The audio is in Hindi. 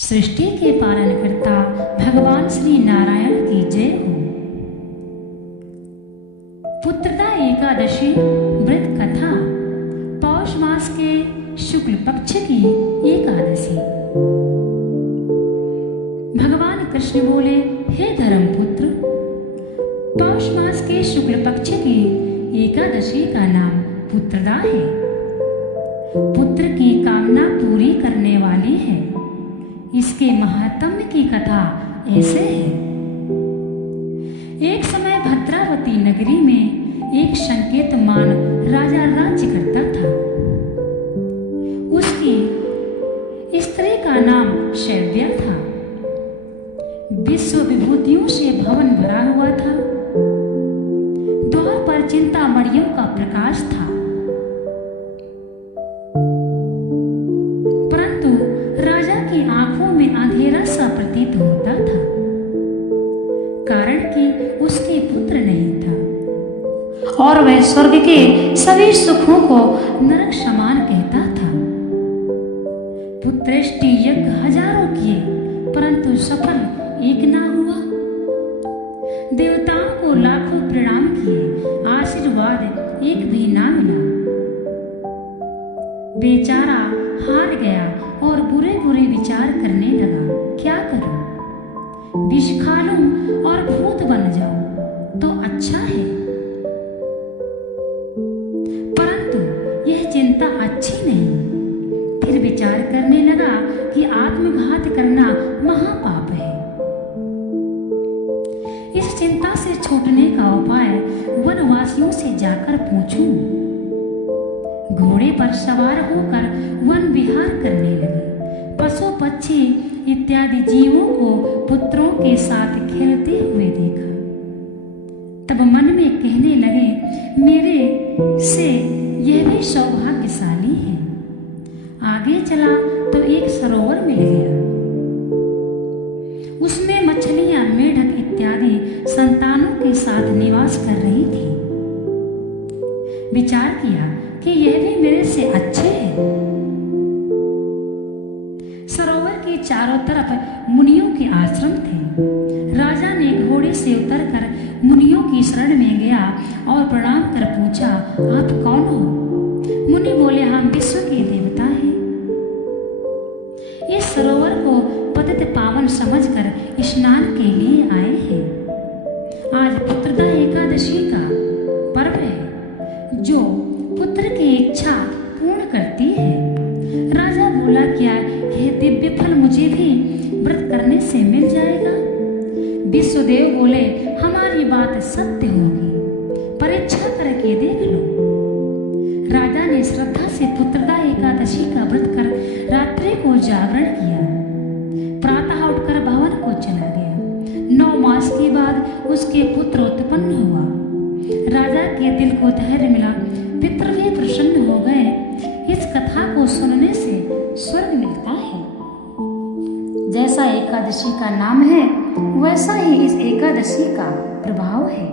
सृष्टि के पालनकर्ता भगवान श्री नारायण की जय हो। पुत्रदा एकादशी व्रत कथा। पौष मास के शुक्ल पक्ष की एकादशी। भगवान कृष्ण बोले, हे धर्मपुत्र, पौष मास के शुक्ल पक्ष की एकादशी का नाम पुत्रदा है। पुत्र की कामना पूरी करने वाली है। इसके महात्म्य की कथा ऐसे है। एक समय भद्रावती नगरी में एक संकेतमान राजा राज्य करता था। उसकी स्त्री का नाम शैव्या था। विश्व विभूतियों से भवन भरा हुआ था। द्वार पर चिंतामणियों का प्रकाश था। आंखों में अंधेरा सा प्रतीत होता था, कारण कि उसके पुत्र नहीं था और वह स्वर्ग के सभी सुखों को नरक समान कहता था। पुत्रेष्टि यज्ञ हजारों किए, परंतु सफल एक ना हुआ। देवताओं को लाखों प्रणाम किए, आशीर्वाद एक भी ना मिला। बेचारा हार गया और बुरे बुरे विचार करने लगा। क्या करूं? विष खा लूं और भूत बन जाऊं तो अच्छा है। परंतु यह चिंता अच्छी नहीं। फिर विचार करने लगा कि आत्मघात करना महापाप है। इस चिंता से छूटने का उपाय वनवासियों से जाकर पूछूं। घोड़े पर सवार होकर वन विहार करने लगे। पशु पक्षी इत्यादि जीवों को पुत्रों के साथ खेलते हुए देखा। तब मन में कहने लगे, मेरे से यह भी सौभाग्यशाली है। आगे चला तो एक सरोवर मिल गया। उसमें मछलियां, मेढक इत्यादि संतानों के साथ निवास कर रही थी। विचार किया कि यह भी मेरे से अच्छे हैं। सरोवर के चारों तरफ मुनियों के आश्रम थे। राजा ने घोड़े से उतरकर मुनियों की शरण में गया और प्रणाम कर पूछा, आप कौन हो? मुनि बोले, हम विश्व के देवता हैं। इस सरोवर को पतित पावन समझकर स्नान के लिए आए हैं। आज पुत्रदा एकादशी का पर्व है, जो पुत्र की इच्छा पूर्ण करती है। राजा बोला, क्या यह दिव्य फल मुझे भी व्रत करने से मिल जाएगा? विश्वदेव बोले, हमारी बात सत्य होगी, परीक्षा करके देख लो। राजा ने श्रद्धा से पुत्रदा एकादशी का व्रत कर रात्रि को जागरण किया। प्रातः उठकर भवन को चला गया। 9 मास के बाद उसके पुत्र उत्पन्न हुआ। राजा के दिल को धैर्य मिला। पितृ भी प्रसन्न हो गए। इस कथा को सुनने से स्वर्ग मिलता है। जैसा एकादशी का नाम है, वैसा ही इस एकादशी का प्रभाव है।